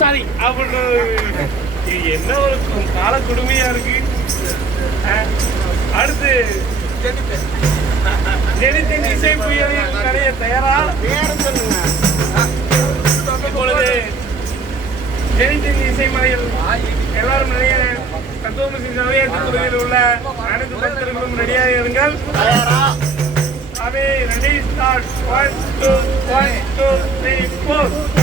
Sorry அப்படின்றது இது என்ன ஒரு கால கொடுமையா இருக்கு. அடுத்து ஜெனித்தின் இசை புயலில் நிறைய தயாரா இப்பொழுது ஜெனித்தின் இசை மலையில் எல்லாரும் நிறைய தத்துவமசி சமயத்தின் பகுதியில் உள்ள அனைத்து பக்தர்களும் ரெடியாக இருங்கள். அவே ரெடி ஸ்டார்ட் 1 2 1 2 3 4.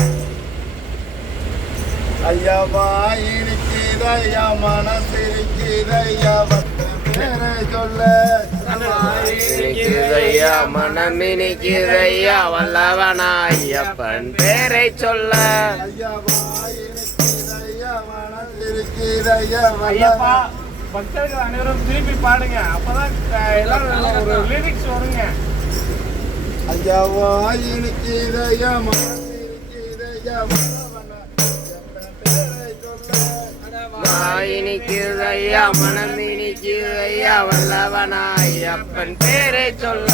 ஐயாவா இனிக்குதையா மனசிருக்குதையா பேரை சொல்ல இனிக்குதையா மனமினிக்குதையா வல்லவனா ஐயப்பன் பேரை சொல்ல. ஐயாவா இனிக்குதையா மனசிருக்குதையா ஐயப்பா பக்தர்கள் அனைவரும் திருப்பி பாடுங்க. அப்பதான் எல்லாரும் ஒரு லிரிக்ஸ் வருங்க. ஐயாவா இனிக்குதையா மனசிருக்குதையா இனிக்குதையா மனமினிக்குதையா வல்லவனா ஐயப்பன் பேரை சொல்ல.